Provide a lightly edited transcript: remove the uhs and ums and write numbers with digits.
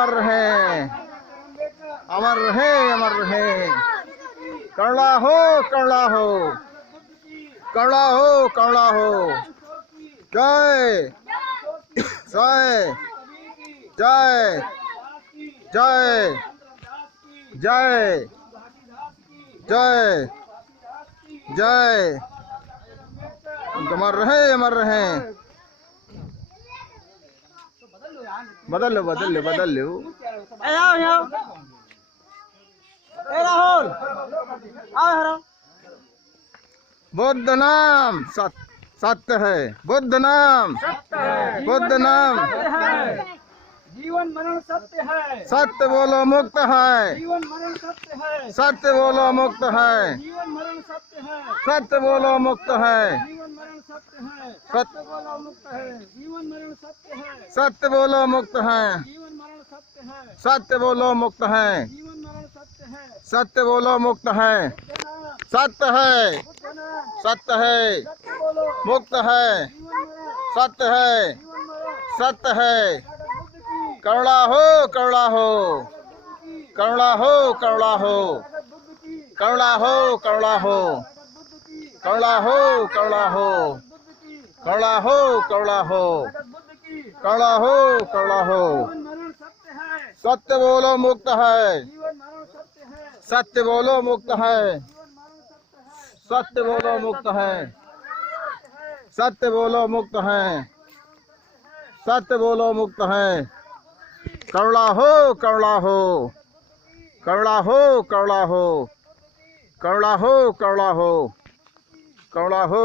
अमर रहे, अमर रहे, अमर रहे। करुणा हो, करुणा हो, करुणा हो, करुणा हो। जय जय जय जय जय जय जय। अमर रहे, अमर रहे। बदल लो, बदल लो, बदल लो। राहुल आओ। बुद्ध नाम सत्य है, बुद्ध नाम, बुद्ध नाम। जीवन मरण सत्य है, सत्य बोलो मुक्त है, जीवन मरण सत्य है, सत्य बोलो मुक्त है, जीवन मरण सत्य है, सत्य बोलो मुक्त है, जीवन मरण सत्य है, सत्य बोलो मुक्त है, जीवन मरण सत्य है, सत्य बोलो मुक्त है, जीवन मरण सत्य है, सत्य बोलो मुक्त है, जीवन मरण सत्य है, सत्य बोलो मुक्त है। सत्य है, सत्य है, मुक्त है, सत्य है, सत्य है। करुणा हो, करुणा हो, करुणा हो, करुणा हो, करुणा हो, करुणा हो, करुणा हो, करुणा हो, करुणा हो, करुणा हो, करुणा हो, करुणा हो। सत्य बोलो मुक्त है, सत्य बोलो मुक्त है, सत्य बोलो मुक्त है, सत्य बोलो मुक्त है, सत्य बोलो मुक्त है। करुणा हो, करुणा हो, करुणा हो, करुणा हो, करुणा हो, करुणा हो, करुणा हो।